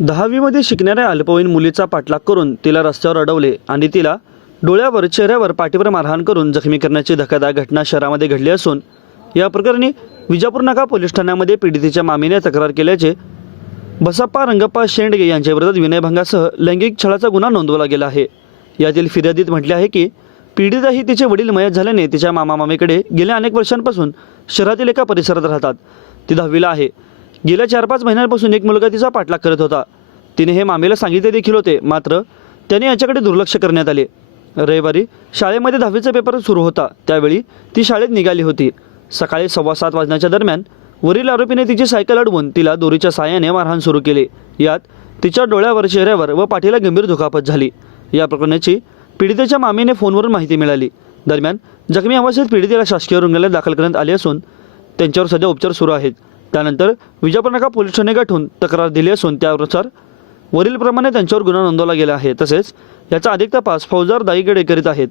दहावीमध्ये शिकणाऱ्या अल्पवयीन मुलीचा पाठलाग करून तिला रस्त्यावर अडवले आणि तिला डोळ्यावर चेहऱ्यावर पाठीवर मारहाण करून जखमी करण्याची धक्कादायक घटना शहरामध्ये घडली असून या प्रकरणी विजापूर नाका पोलीस ठाण्यामध्ये पीडितेच्या मामीने तक्रार केल्याचे बसप्पा रंगप्पा शेंडगे यांच्याविरोधात विनयभंगासह लैंगिक छळाचा गुन्हा नोंदवला गेला आहे. यातील फिर्यादीत म्हटले आहे की पीडिता ही तिचे वडील मयत झाल्याने तिच्या मामा मामीकडे गेल्या अनेक वर्षांपासून शहरातील एका परिसरात राहतात. ती दहावीला आहे. गेल्या चार पाच महिन्यांपासून एक मुलगा तिचा पाठलाग करत होता. तिने हे मामीला सांगितले देखील होते मात्र त्याने याच्याकडे दुर्लक्ष करण्यात आले. रविवारी शाळेमध्ये दहावीचा पेपर सुरू होता. त्यावेळी ती शाळेत निघाली होती. सकाळी सव्वा सात वाजण्याच्या दरम्यान वरील आरोपीने तिची सायकल अडवून तिला दोरीच्या साहाय्याने मारहाण सुरू केली. यात तिच्या डोळ्यावर चेहऱ्यावर व पाठीला गंभीर दुखापत झाली. या प्रकरणाची पीडितेच्या मामीने फोनवरून माहिती मिळाली. दरम्यान जखमी अवस्थेत पीडितेला शासकीय रुग्णालयात दाखल करण्यात आले असून त्यांच्यावर सध्या उपचार सुरू आहेत. त्यानंतर विजापूर नका पोलीस ठाणे गाठून तक्रार दिली असून त्यानुसार वरीलप्रमाणे त्यांच्यावर गुन्हा नोंदवला गेला आहे. तसेच याचा अधिक तपास फौजदार दाईगडे करीत आहेत.